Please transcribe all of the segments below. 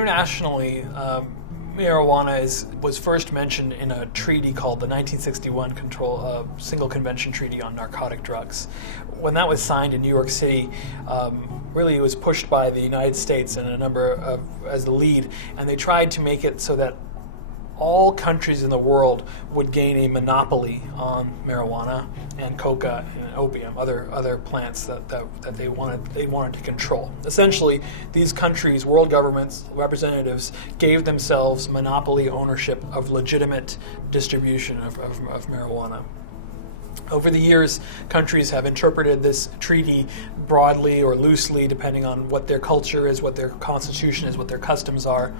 internationally, marijuana was first mentioned in a treaty called the 1961 Single Convention Treaty on Narcotic Drugs. When that was signed in New York City, really it was pushed by the United States and as the lead, and they tried to make it so that all countries in the world would gain a monopoly on marijuana and coca and opium, other plants that they wanted to control. Essentially, these countries, world governments, representatives, gave themselves monopoly ownership of legitimate distribution of marijuana. Over the years, countries have interpreted this treaty broadly or loosely, depending on what their culture is, what their constitution is, what their customs are.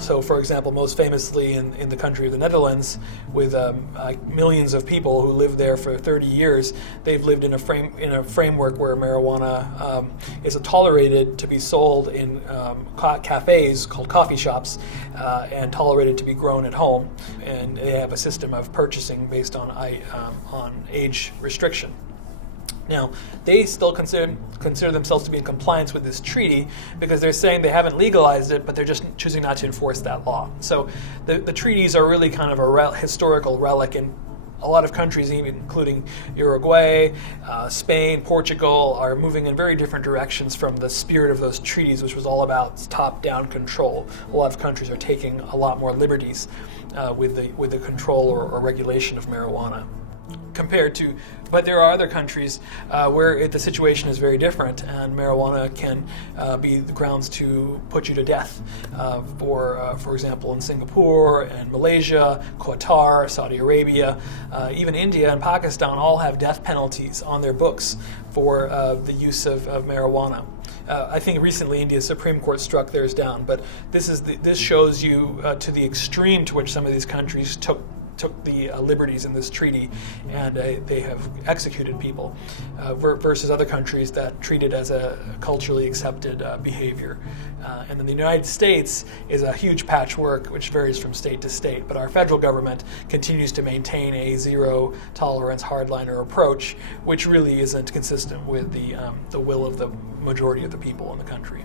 So, for example, most famously in the country of the Netherlands, with millions of people who lived there for 30 years, they've lived in a framework where marijuana is tolerated to be sold in cafes called coffee shops, and tolerated to be grown at home. And they have a system of purchasing based on age restriction. Now, they still consider themselves to be in compliance with this treaty because they're saying they haven't legalized it, but they're just choosing not to enforce that law. So the treaties are really kind of a historical relic in a lot of countries, even including Uruguay, Spain, Portugal, are moving in very different directions from the spirit of those treaties, which was all about top-down control. A lot of countries are taking a lot more liberties with the control or regulation of marijuana. But there are other countries where the situation is very different, and marijuana can be the grounds to put you to death. For example, in Singapore and Malaysia, Qatar, Saudi Arabia, even India and Pakistan all have death penalties on their books for the use of marijuana. I think recently India's Supreme Court struck theirs down, but this shows you to the extreme to which some of these countries took the liberties in this treaty, and they have executed people, versus other countries that treat it as a culturally accepted behavior. And then the United States is a huge patchwork which varies from state to state, but our federal government continues to maintain a zero tolerance hardliner approach, which really isn't consistent with the will of the majority of the people in the country.